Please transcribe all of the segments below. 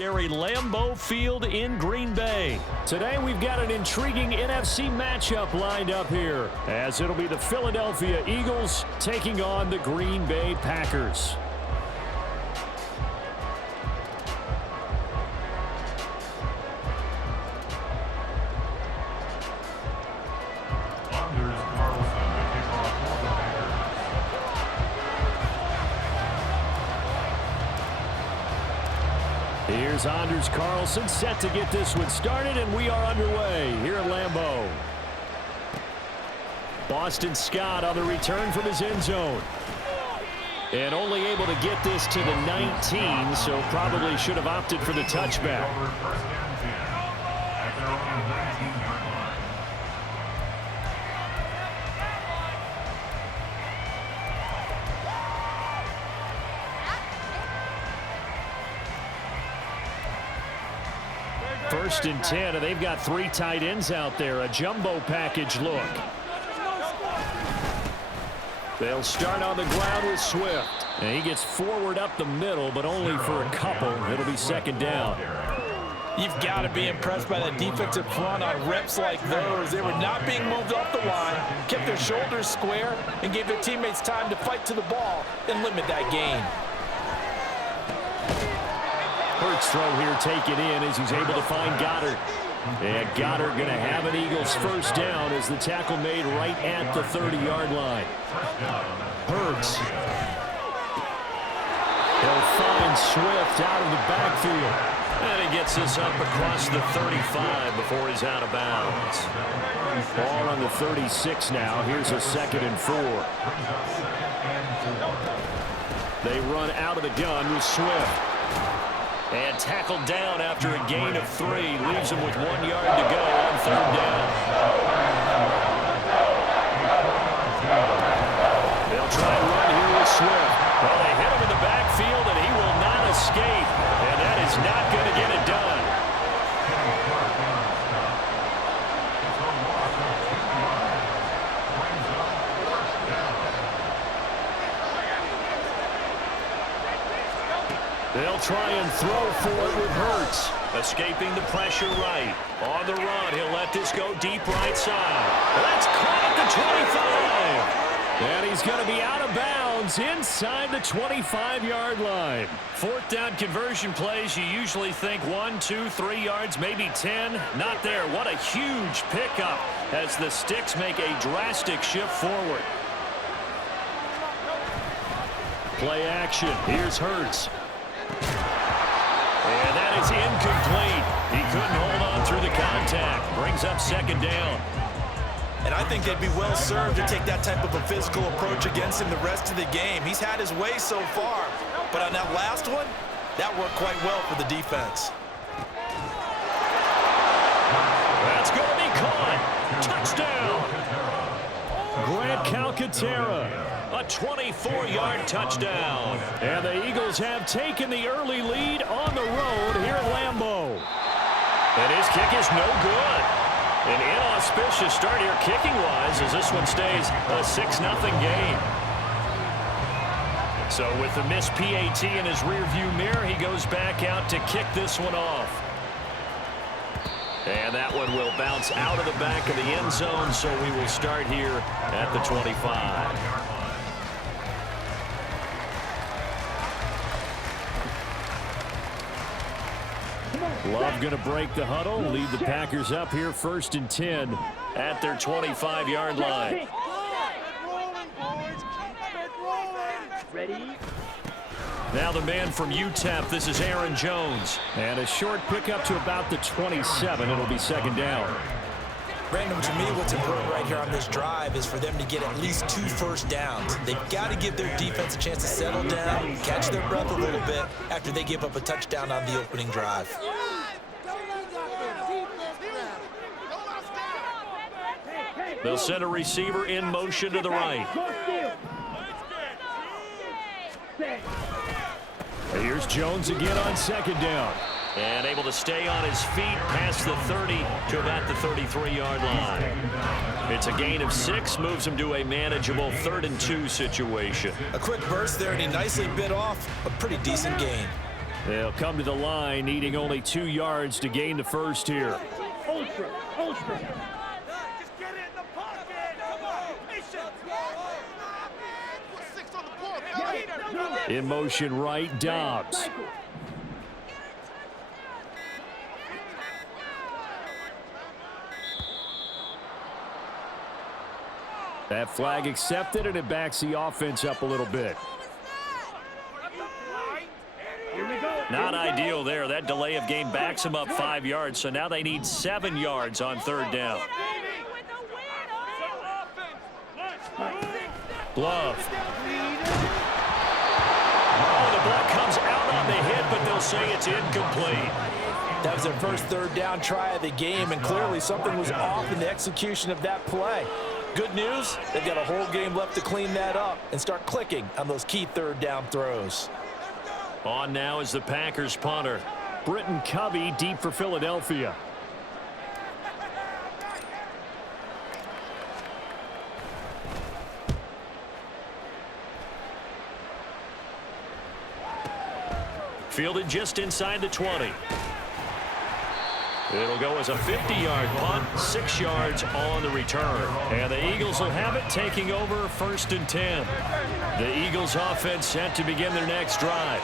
Lambeau Field in Green Bay. Today we've got an intriguing NFC matchup lined up here, as it'll be the Philadelphia Eagles taking on the Green Bay Packers. Here's Anders Carlson set to get this one started, and we are underway here at Lambeau. Boston Scott on the return from his end zone. And only able to get this to the 19, so probably should have opted for the touchback. First and 10, and they've got three tight ends out there. A jumbo package look. They'll start on the ground with Swift. And he gets forward up the middle, but only for a couple. It'll be second down. You've got to be impressed by the defensive front on reps like those. They were not being moved off the line, kept their shoulders square, and gave their teammates time to fight to the ball and limit that gain. Hurts throw here taken in as he's able to find Goddard. And Goddard going to have an Eagles first down as the tackle made right at the 30-yard line. Hurts. He'll find Swift out of the backfield. And he gets this up across the 35 before he's out of bounds. Ball on the 36 now. Here's a 2nd and 4. They run out of the gun with Swift. And tackled down after a gain of 3. Leaves him with 1 yard to go on third down. They'll try and run here with Swift. Well, they hit him in the backfield, and he will not escape. And that is not going to get it done. They'll try and throw for it with Hurts. Escaping the pressure right. On the run, he'll let this go deep right side. That's caught at the 25. And he's going to be out of bounds inside the 25-yard line. 4th down conversion plays, you usually think 1, 2, 3 yards, maybe 10. Not there. What a huge pickup as the Sticks make a drastic shift forward. Play action. Here's Hurts. And that is incomplete. He couldn't hold on through the contact. Brings up second down. And I think they'd be well served to take that type of a physical approach against him the rest of the game. He's had his way so far. But on that last one, that worked quite well for the defense. That's going to be caught. Touchdown. Grant Calcaterra. A 24-yard touchdown. And the Eagles have taken the early lead on the road here at Lambeau. And his kick is no good. An inauspicious start here kicking-wise as this one stays a 6-0 game. So with the missed PAT in his rearview mirror, he goes back out to kick this one off. And that one will bounce out of the back of the end zone, so we will start here at the 25. Love going to break the huddle, lead the Packers up here 1st and 10 at their 25-yard line. Now the man from UTEP, this is Aaron Jones. And a short pickup to about the 27. It'll be second down. Brandon, to me, what's important right here on this drive is for them to get at least 2 first downs. They've got to give their defense a chance to settle down, catch their breath a little bit after they give up a touchdown on the opening drive. They'll send a receiver in motion to the right. Here's Jones again on second down. And able to stay on his feet past the 30 to about the 33-yard line. It's a gain of 6, moves him to a manageable 3rd and 2 situation. A quick burst there, and he nicely bit off a pretty decent gain. They'll come to the line, needing only 2 yards to gain the first here. Ultra. Just get it in the pocket. Come on. Patient. In motion right, Dobbs. That flag accepted, and it backs the offense up a little bit. Not ideal there. That delay of game backs them up 5 yards, so now they need 7 yards on 3rd down. Love. Oh, the ball comes out on the hit, but they'll say it's incomplete. That was their first 3rd down try of the game, and clearly something was off in the execution of that play. Good news, they've got a whole game left to clean that up and start clicking on those key 3rd down throws. On now is the Packers punter. Britton Covey deep for Philadelphia. Fielded just inside the 20. It'll go as a 50-yard punt, 6 yards on the return. And the Eagles will have it, taking over 1st and 10. The Eagles offense set to begin their next drive.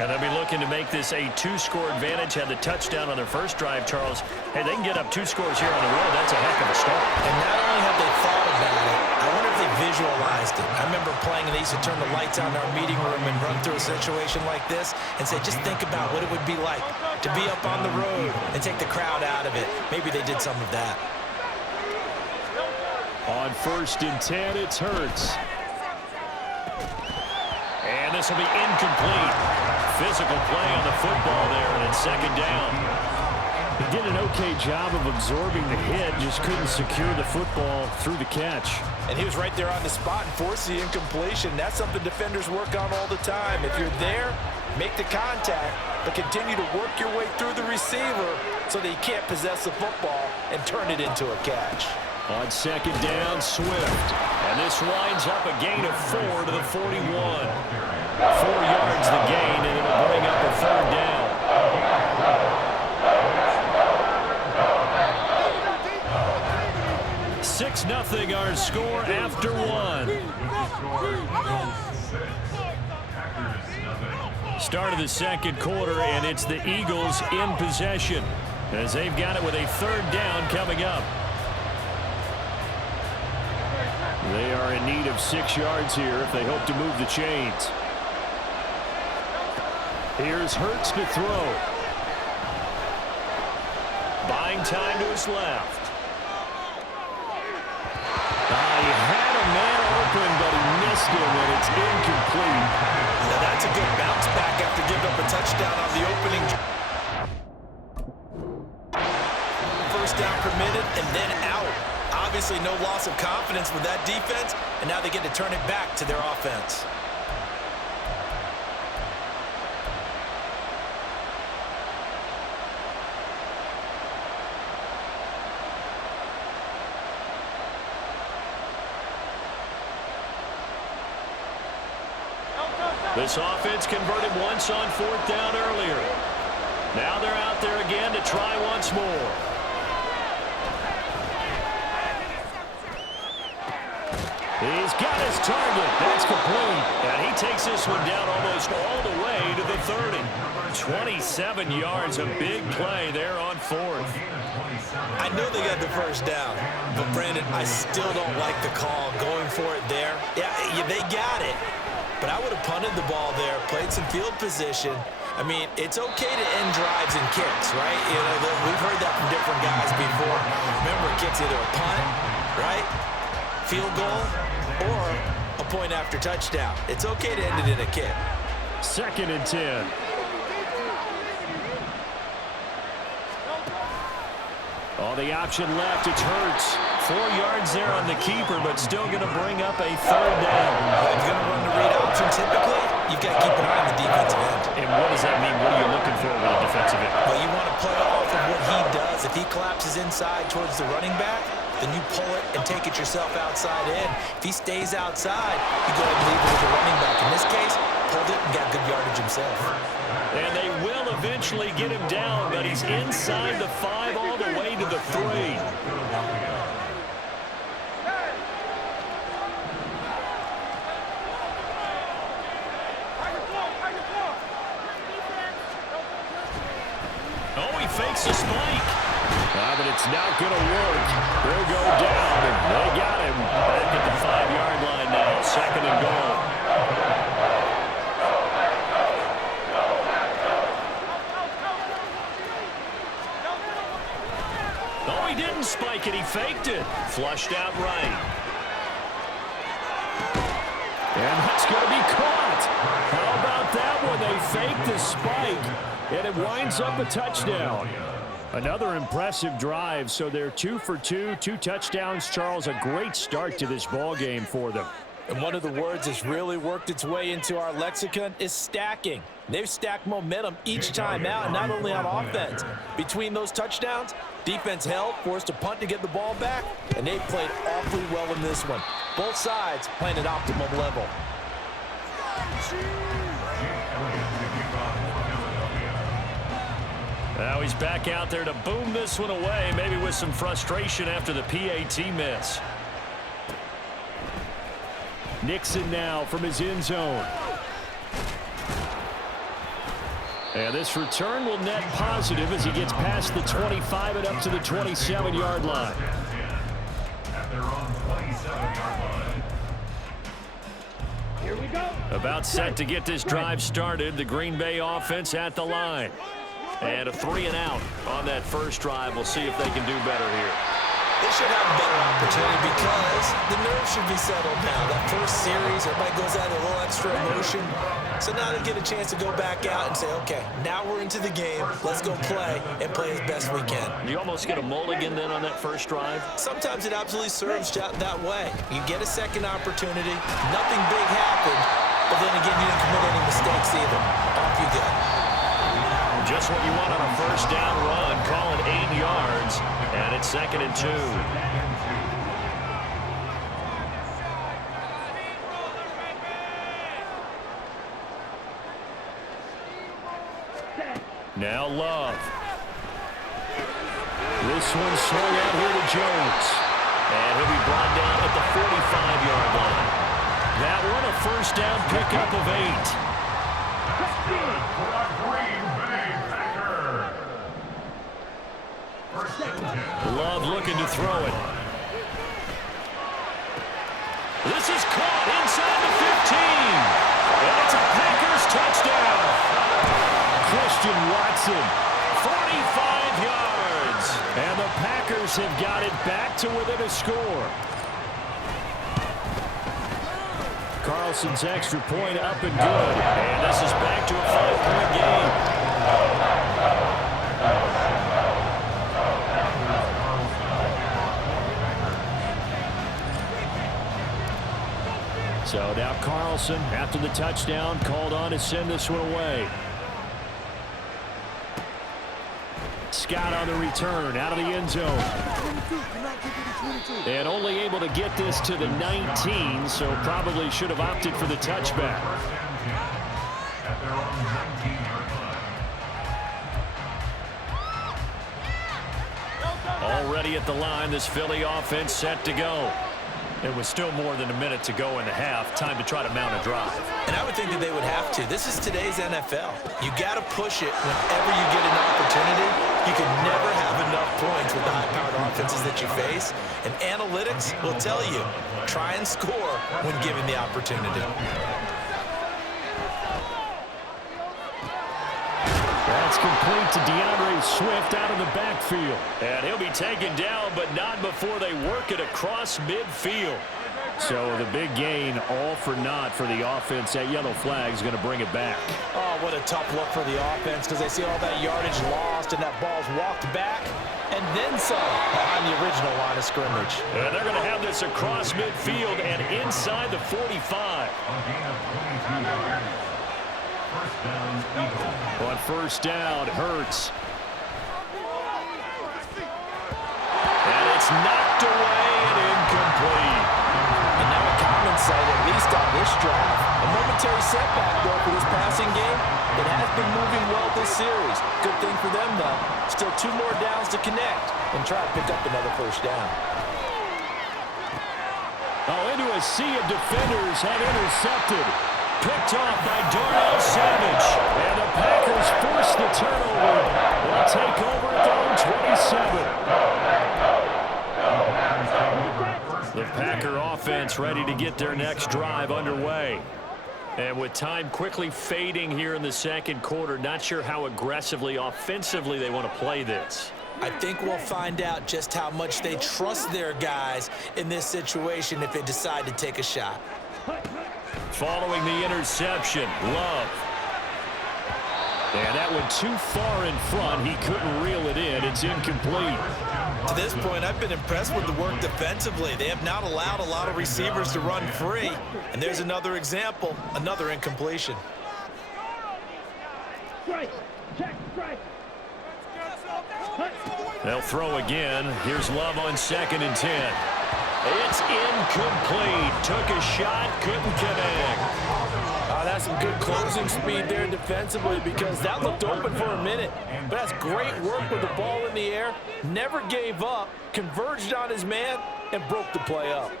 And they'll be looking to make this a 2-score advantage. Had the touchdown on their first drive, Charles. Hey, they can get up 2 scores here on the road. That's a heck of a start. And not only have they thought about it, I wonder if they visualized it. I remember playing, and they used to turn the lights on in our meeting room and run through a situation like this and say, just think about what it would be like to be up on the road and take the crowd out of it. Maybe they did some of that. On 1st and 10, it's Hurts. And this will be incomplete. Physical play on the football there, and it's 2nd down. He did an okay job of absorbing the hit, just couldn't secure the football through the catch. And he was right there on the spot and forced the incompletion. That's something defenders work on all the time. If you're there, make the contact, but continue to work your way through the receiver so that you can't possess the football and turn it into a catch. On 2nd down, Swift. And this winds up a gain of 4 to the 41. 4 yards the gain, and it'll bring up a 3rd down. 6-0 our score after 1. Start of the 2nd quarter, and it's the Eagles in possession as they've got it with a 3rd down coming up. They are in need of 6 yards here if they hope to move the chains. Here's Hurts to throw. Buying time to his left. He had a man open, but he missed him, and it's incomplete. Now that's a good bounce back after giving up a touchdown on the opening. 1st down permitted and then out. Obviously no loss of confidence with that defense, and now they get to turn it back to their offense. This offense converted once on 4th down earlier. Now they're out there again to try once more. He's got his target. That's complete. And he takes this one down almost all the way to the 30. 27 yards, a big play there on 4th. I know they got the 1st down, but Brandon, I still don't like the call going for it there. Yeah, they got it. But I would have punted the ball there, played some field position. I mean, it's okay to end drives and kicks, right? You know, we've heard that from different guys before. Remember, a kick's either a punt, right, field goal, or a point after touchdown. It's okay to end it in a kick. 2nd and 10. Oh, the option left, it's Hurts. 4 yards there on the keeper, but still going to bring up a 3rd down. If you're going to run the read option, typically, you've got to keep an eye on the defensive end. And what does that mean? What are you looking for with a defensive end? Well, you want to play off of what he does. If he collapses inside towards the running back, then you pull it and take it yourself outside in. If he stays outside, you go ahead and leave it with the running back. In this case, pulled it and got good yardage himself. And they will eventually get him down, but he's inside the 5 all the way to the 3. Oh, he fakes a spike. But it's not going to work. He'll go down, and they got him. Back at the 5-yard line now, 2nd and goal. Oh, he didn't spike it. He faked it. Flushed out right. And that's going to be caught. How about that one? They faked the spike, and it winds up a touchdown. Another impressive drive, so they're 2 for 2, 2 touchdowns. Charles, a great start to this ball game for them. And one of the words that's really worked its way into our lexicon is stacking. They've stacked momentum each time out, not only on offense. Between those touchdowns, defense held, forced a punt to get the ball back, and they played awfully well in this one. Both sides playing at optimum level. Now he's back out there to boom this one away, maybe with some frustration after the PAT miss. Nixon now from his end zone. And this return will net positive as he gets past the 25 and up to the 27-yard line. Here we go. About set to get this drive started. The Green Bay offense at the line. And a 3 and out on that first drive. We'll see if they can do better here. They should have a better opportunity because the nerves should be settled now. That first series, everybody goes out a little extra emotion. So now they get a chance to go back out and say, okay, now we're into the game. Let's go play and play as best we can. You almost get a mulligan then on that first drive? Sometimes it absolutely serves that way. You get a second opportunity. Nothing big happened. But then again, you didn't commit any mistakes either. Off you go. Just what you want on a first down run. Call it 8 yards. And it's 2nd and 2. Now Love. This one swung out here to Jones. And he'll be brought down at the 45-yard line. That one a first down pickup of 8. Love looking to throw it. This is caught inside the 15. And it's a Packers touchdown. Christian Watson, 45 yards. And the Packers have got it back to within a score. Carlson's extra point up and good. And this is back to a 5-point game. So now Carlson, after the touchdown, called on to send this one away. Scott on the return, out of the end zone. And only able to get this to the 19, so probably should have opted for the touchback. Already at the line, this Philly offense set to go. It was still more than a minute to go in the half. Time to try to mount a drive. And I would think that they would have to. This is today's NFL. You got to push it whenever you get an opportunity. You can never have enough points with the high-powered offenses that you face. And analytics will tell you, try and score when given the opportunity. That's complete to DeAndre Swift out of the backfield. And he'll be taken down, but not before they work it across midfield. So the big gain, all for naught for the offense. That yellow flag is going to bring it back. Oh, what a tough look for the offense because they see all that yardage lost and that ball's walked back and then some behind the original line of scrimmage. And they're going to have this across midfield and inside the 45. On first down, Hurts. And it's knocked away and incomplete. And now a common sight, at least on this drive. A momentary setback, though, for this passing game. It has been moving well this series. Good thing for them, though. Still 2 more downs to connect and try to pick up another first down. Oh, into a sea of defenders have intercepted. Picked off by Darnell Savage. And the Packers force the turnover. They'll take over at their own 27. The Packer offense ready to get their next drive underway. And with time quickly fading here in the second quarter, not sure how aggressively, offensively they want to play this. I think we'll find out just how much they trust their guys in this situation if they decide to take a shot. Following the interception, Love. And that went too far in front. He couldn't reel it in. It's incomplete. To this point, I've been impressed with the work defensively. They have not allowed a lot of receivers to run free. And there's another example, another incompletion. They'll throw again. Here's Love on 2nd and 10. It's incomplete. Took a shot, couldn't connect. That's some good closing speed there defensively because that looked open for a minute. But that's great work with the ball in the air. Never gave up, converged on his man, and broke the play up.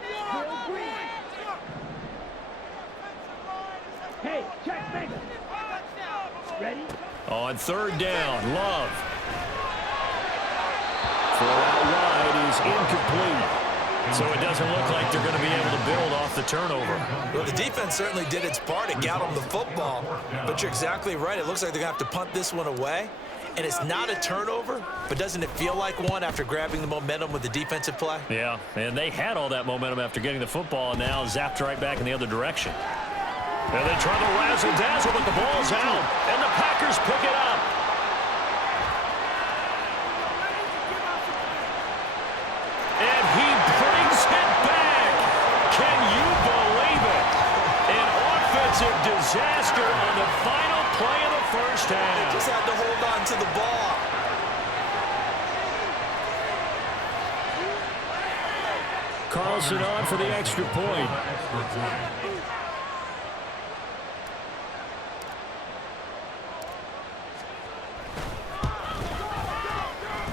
Hey, check, make it. Ready? On 3rd down, Love. Throw out wide is incomplete. So it doesn't look like they're going to be able to build off the turnover. Well, the defense certainly did its part to get them the football. But you're exactly right. It looks like they're going to have to punt this one away. And it's not a turnover, but doesn't it feel like one after grabbing the momentum with the defensive play? Yeah, and they had all that momentum after getting the football, and now zapped right back in the other direction. And they try to razzle-dazzle, but the ball's out, and the Packers pick it up. And he brings it back. Can you believe it? An offensive disaster on the final play of the first half. Just had to hold on to the ball. Carlson on for the extra point.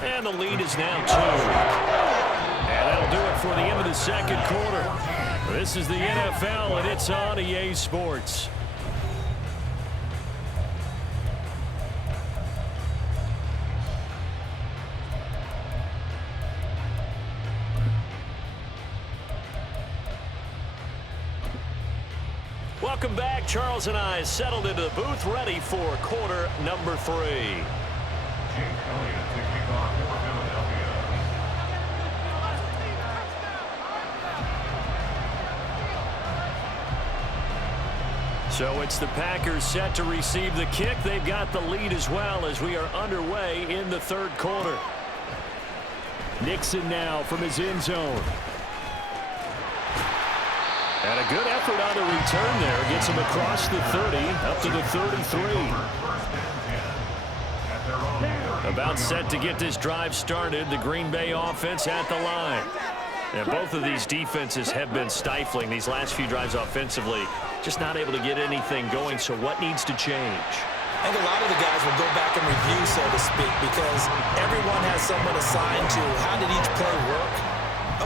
And the lead is now 2. And that'll do it for the end of the second quarter. This is the NFL, and it's on EA Sports. Welcome back. Charles and I settled into the booth, ready for quarter number 3. So it's the Packers set to receive the kick. They've got the lead as well as we are underway in the third quarter. Nixon now from his end zone. And a good effort on the return there. Gets him across the 30, up to the 33. About set to get this drive started. The Green Bay offense at the line. And both of these defenses have been stifling these last few drives offensively. Just not able to get anything going. So what needs to change? I think a lot of the guys will go back and review, so to speak, because everyone has someone assigned to how did each play work.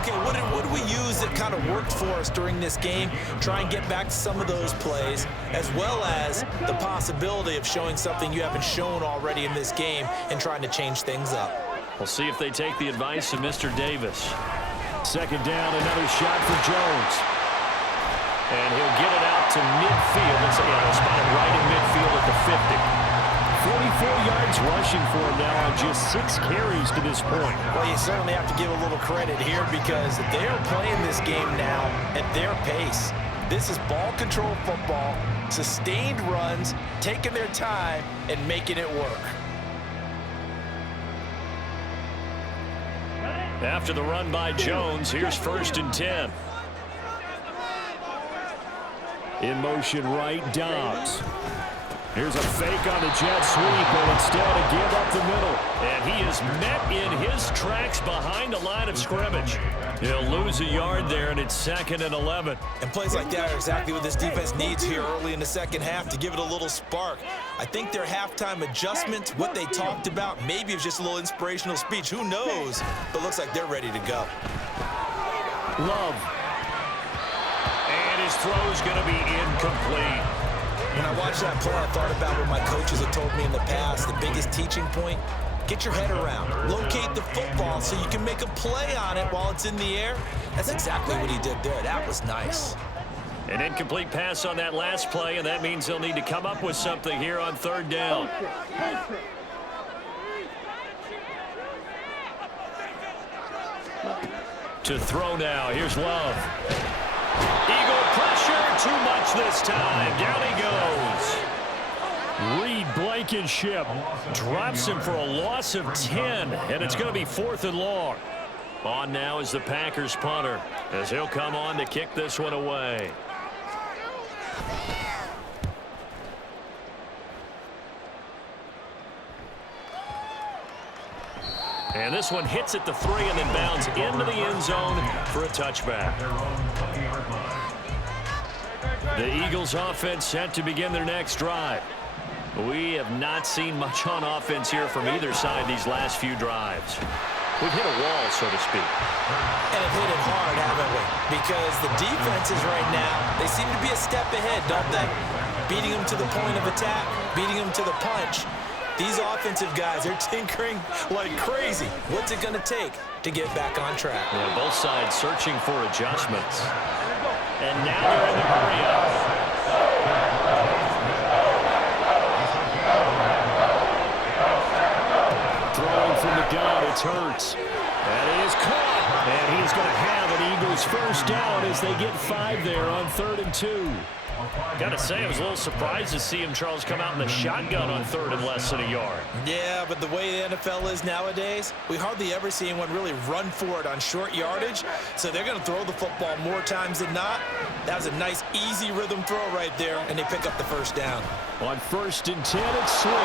Okay, what did we use that kind of worked for us during this game? Try and get back to some of those plays, as well as the possibility of showing something you haven't shown already in this game and trying to change things up. We'll see if they take the advice of Mr. Davis. Second down, another shot for Jones. And he'll get it out to midfield. Let's see, he'll spot it right in midfield at the 50. 44 yards rushing for him now on just 6 carries to this point. Well, you certainly have to give a little credit here because they're playing this game now at their pace. This is ball control football, sustained runs, taking their time, and making it work. After the run by Jones, here's 1st and 10. In motion right, Dobbs. Here's a fake on the jet sweep, but instead a give up the middle. And he is met in his tracks behind the line of scrimmage. He'll lose a yard there, and it's 2nd and 11. And plays like that are exactly what this defense needs here early in the second half to give it a little spark. I think their halftime adjustment, what they talked about, maybe it was just a little inspirational speech. Who knows? But looks like they're ready to go. Love. And his throw's going to be incomplete. When I watched that play, I thought about what my coaches have told me in the past. The biggest teaching point, get your head around. Locate the football so you can make a play on it while it's in the air. That's exactly what he did there. That was nice. An incomplete pass on that last play, and that means they'll need to come up with something here on 3rd down. To throw now. Here's Love. Eagle pressure. Too much this time. Down he goes. Reed Blankenship drops him for a loss of 10, and it's going to be 4th and long. On now is the Packers punter, as he'll come on to kick this one away. And this one hits at the 3 and then bounds into the end zone for a touchback. The Eagles offense set to begin their next drive. We have not seen much on offense here from either side these last few drives. We've hit a wall, so to speak. And have hit it hard, haven't we? Because the defenses right now, they seem to be a step ahead, don't they? Beating them to the point of attack, beating them to the punch. These offensive guys, they're tinkering like crazy. What's it going to take to get back on track? Yeah, both sides searching for adjustments. And now they're in the hurry-up. Throwing from the gun, it's Hurts. And it is caught. And he's going to have an Eagles first down as they get 5 there on 3rd and 2. Gotta say, I was a little surprised to see him, Charles, come out in the shotgun on 3rd and less than a yard. Yeah, but the way the NFL is nowadays, we hardly ever see anyone really run for it on short yardage. So they're going to throw the football more times than not. That was a nice, easy rhythm throw right there, and they pick up the first down. On 1st and 10, it's Swift.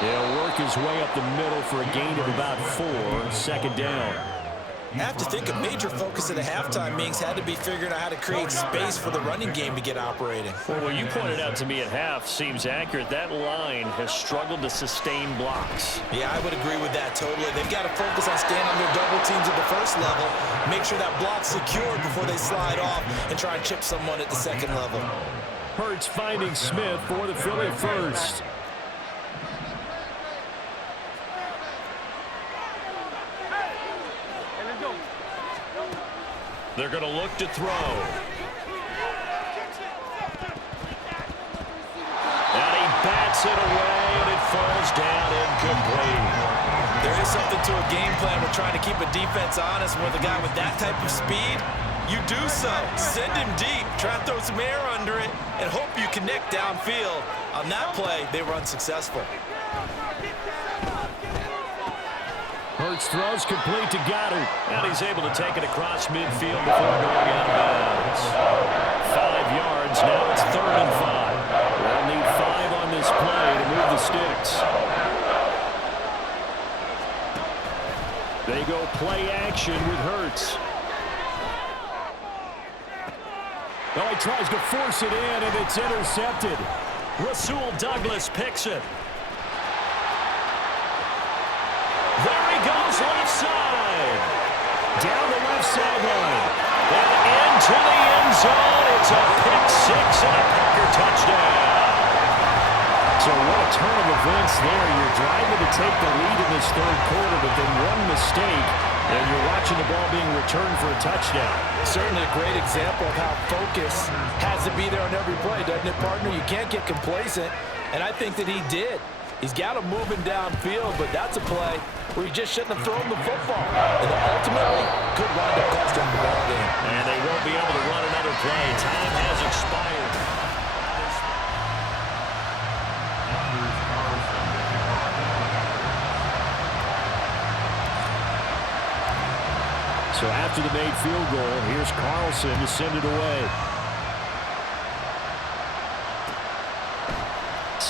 He'll work his way up the middle for a gain of about 4, 2nd down. I have to think a major focus of the halftime meetings had to be figuring out how to create space for the running game to get operating. Well, what you pointed out to me at half seems accurate. That line has struggled to sustain blocks. Yeah, I would agree with that totally. They've got to focus on staying on their double teams at the first level, make sure that block's secured before they slide off and try and chip someone at the 2nd level. Hurts finding Smith for the Philly first. They're going to look to throw. And he bats it away, and it falls down incomplete. There is something to a game plan with trying to keep a defense honest. With a guy with that type of speed, you do so. Send him deep, try and throw some air under it, and hope you connect downfield. On that play, they were unsuccessful. Hurts throws complete to Goddard. And he's able to take it across midfield before going out of bounds. 5 yards. Now it's 3rd and 5. They'll need 5 on this play to move the sticks. They go play action with Hurts. Oh, he tries to force it in, and it's intercepted. Rasul Douglas picks it. There he goes, left side. Down the left sideline. And into the end zone. It's a pick 6 and a Packer touchdown. So what a turn of events there. You're driving to take the lead in this 3rd quarter, but then one mistake, and you're watching the ball being returned for a touchdown. Certainly a great example of how focus has to be there on every play, doesn't it, partner? You can't get complacent, and I think that he did. He's got him moving downfield, but that's a play where he just shouldn't have thrown the football. And ultimately, could wind up costing the ball game. And they won't be able to run another play. Time has expired. So after the made field goal, here's Carlson to send it away.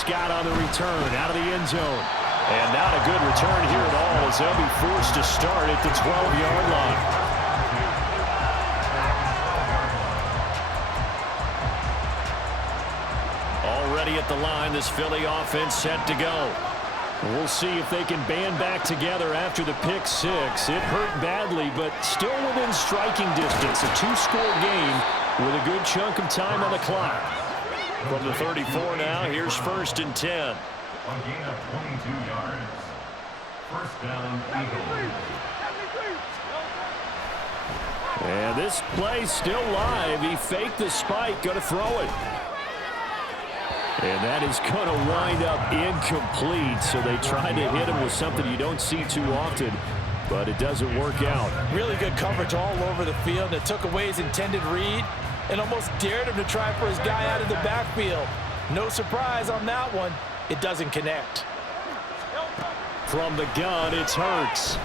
Scott on the return out of the end zone. And not a good return here at all as they'll be forced to start at the 12-yard line. Already at the line, this Philly offense set to go. We'll see if they can band back together after the pick six. It hurt badly, but still within striking distance. A two-score game with a good chunk of time on the clock. From the 34 now, here's 1st and 10. On gain of 22 yards. First down, Eagles. And this play still live. He faked the spike, going to throw it. And that is going to wind up incomplete. So they tried to hit him with something you don't see too often, but it doesn't work out. Really good coverage all over the field. It took away his intended read and almost dared him to try for his guy out of the backfield. No surprise on that one. It doesn't connect. From the gun, it's Hurts.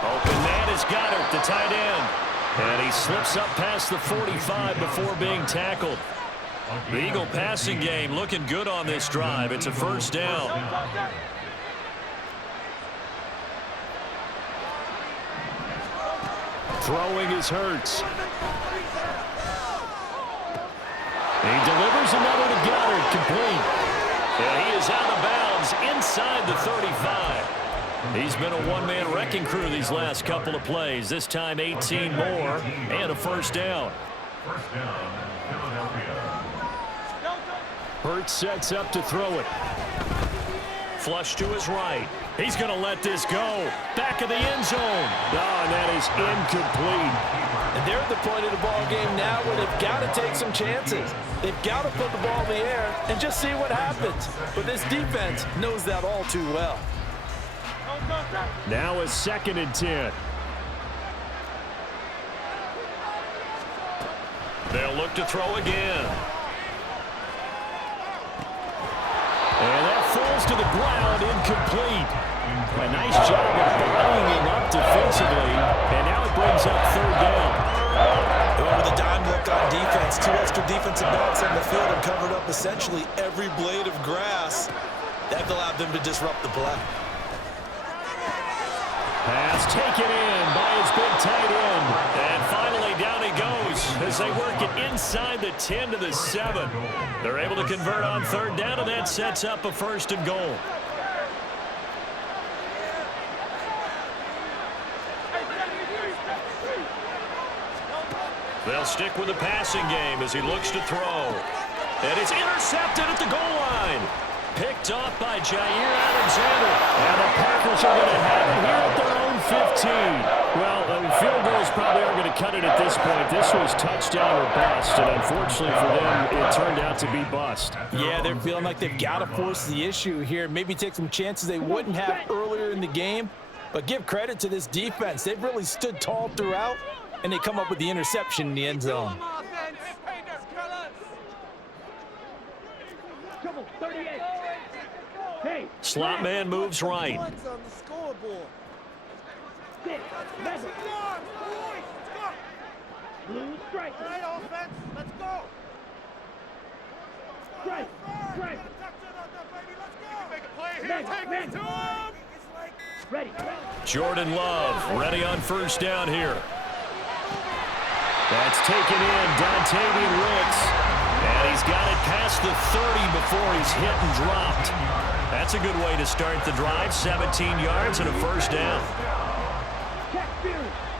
Open man has got it, the tight end. And he slips up past the 45 before being tackled. The Eagle passing game looking good on this drive. It's a first down. Throwing is Hurts. He delivers another to Goddard, complete. And he is out of bounds inside the 35. He's been a one-man wrecking crew these last couple of plays. This time 18 more and a first down. First down, Philadelphia. Hurts sets up to throw it. Flush to his right. He's going to let this go. Back of the end zone. Oh, and that is incomplete. And they're at the point of the ball game now where they've got to take some chances. They've got to put the ball in the air and just see what happens. But this defense knows that all too well. Now a 2nd and 10. They'll look to throw again. And that falls to the ground, incomplete. A nice job of bottling him up defensively. And now it brings up 3rd down. With a dime look on defense, 2 extra defensive backs on the field and covered up essentially every blade of grass. That allowed them to disrupt the play. Pass taken in by his big tight end. And finally down he goes as they work it inside the 10 to the 7. They're able to convert on 3rd down, and that sets up a 1st and goal. They'll stick with the passing game as he looks to throw. And it's intercepted at the goal line. Picked off by Jair Alexander. And the Packers are going to have it here at their own 15. Well, field goals probably aren't going to cut it at this point. This was touchdown or bust, and unfortunately for them, it turned out to be bust. Yeah, they're feeling like they've got to force the issue here. Maybe take some chances they wouldn't have earlier in the game. But give credit to this defense. They've really stood tall throughout, and they come up with the interception in the end zone. Slot man moves right. Blue strike. All right, offense, let's go. Strike, strike. Make a play here. Take it to him. Ready. Jordan Love ready on 1st down here. That's taken in, Dontavian Wicks. And he's got it past the 30 before he's hit and dropped. That's a good way to start the drive. 17 yards and a 1st down.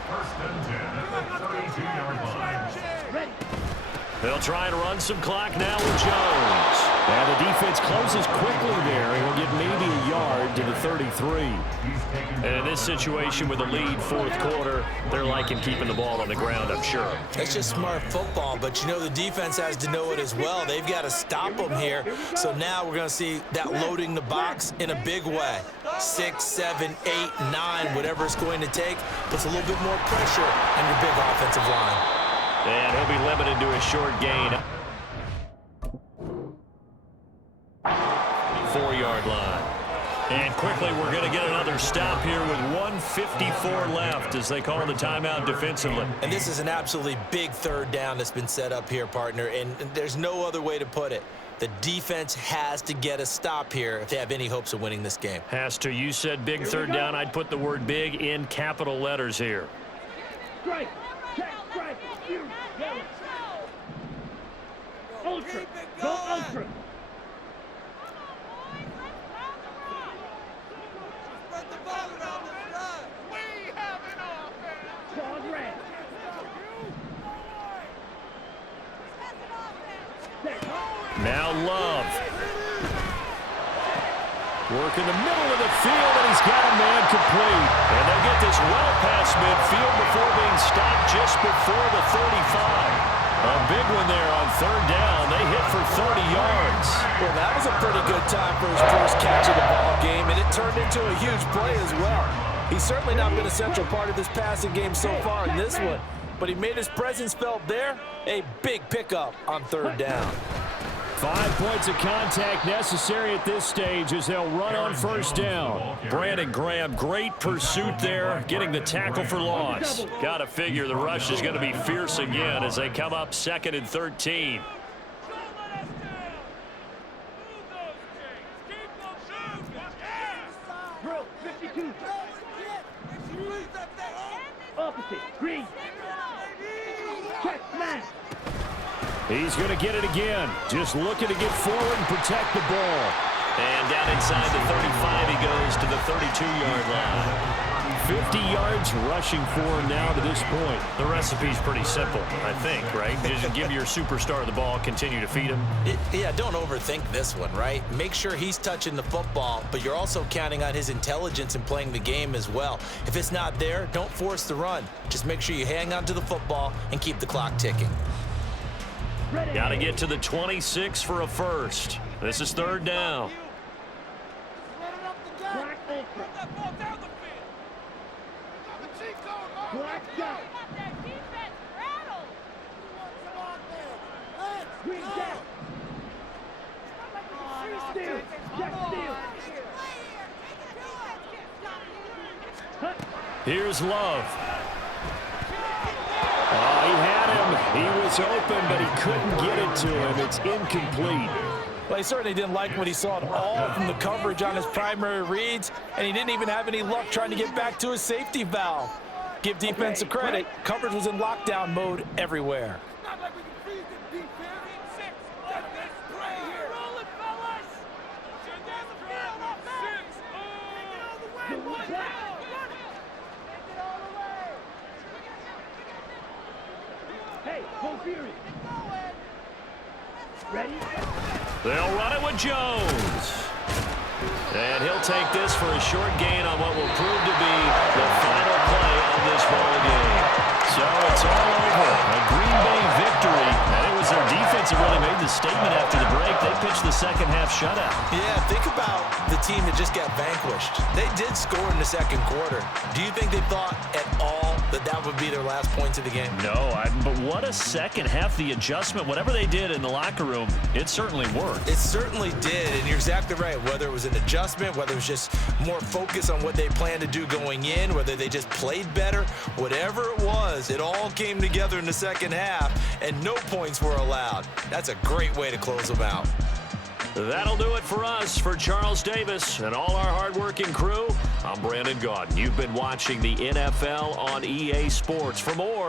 First and 10 at the 32-yard line. They'll try and run some clock now with Jones. And the defense closes quickly there. He'll get maybe a yard to the 33. And in this situation with a lead 4th quarter, they're liking keeping the ball on the ground, I'm sure. That's just smart football, but you know the defense has to know it as well. They've got to stop them here. So now we're going to see that loading the box in a big way. 6, 7, 8, 9, whatever it's going to take, puts a little bit more pressure on your big offensive line. And he'll be limited to a short gain. 4-yard line. And quickly, we're going to get another stop here with 1:54 left as they call the timeout defensively. And this is an absolutely big third down that's been set up here, partner, and there's no other way to put it. The defense has to get a stop here if they have any hopes of winning this game. Has to. You said big third down. I'd put the word big in capital letters here. Strike. Check. Strike. Ultra. Go ultra. Spread the ball around the side. We have an offense. Charge red. Now Love. Working the middle of the field, and he's got a man complete. And they'll get this well past midfield before being stopped just before the 35. A big one there on third down. They hit for 30 yards. Well, that was a pretty good time for his first catch of the ball game, and it turned into a huge play as well. He's certainly not been a central part of this passing game so far in this one, but he made his presence felt there. A big pickup on third down. 5 points of contact necessary at this stage as they'll run on first down. Brandon Graham, great pursuit there, getting the tackle for loss. Got to figure the rush is going to be fierce again as they come up 2nd and 13. Drill 52. Opposite. Green. Check. Smash. He's going to get it again. Just looking to get forward and protect the ball. And down inside the 35, he goes to the 32-yard line. 50 yards rushing for him now to this point. The recipe's pretty simple, I think, right? You just give your superstar the ball, continue to feed him. Yeah, don't overthink this one, right? Make sure he's touching the football, but you're also counting on his intelligence in playing the game as well. If it's not there, don't force the run. Just make sure you hang on to the football and keep the clock ticking. Got to get to the 26 for a first. This is third down. Black ultra. Black dot. Green down. Steal. Check steal. Here's Love. Oh, he had him. He was open, but he couldn't get it to him. It's incomplete. Well, he certainly didn't like what he saw at all from the coverage on his primary reads, and he didn't even have any luck trying to get back to his safety valve. Give defense a credit. Coverage was in lockdown mode everywhere. Hey, full fury. Ready? They'll run it with Jones. And he'll take this for a short gain on what will prove to be the final play of this ball game. So it's all over. A Green Bay victory. And it was their defense that really made the statement after the break. They pitched the second half shutout. Yeah, think about the team that just got vanquished. They did score in the second quarter. Do you think they thought at all that that would be their last points of the game? No, but what a second half. The adjustment, whatever they did in the locker room, it certainly worked. It certainly did, and you're exactly right. Whether it was an adjustment, whether it was just more focus on what they planned to do going in, whether they just played better, whatever it was, it all came together in the second half, and no points were allowed. That's a great way to close them out. That'll do it for us. For Charles Davis and all our hardworking crew, I'm Brandon Gaudin. You've been watching the NFL on EA Sports. For more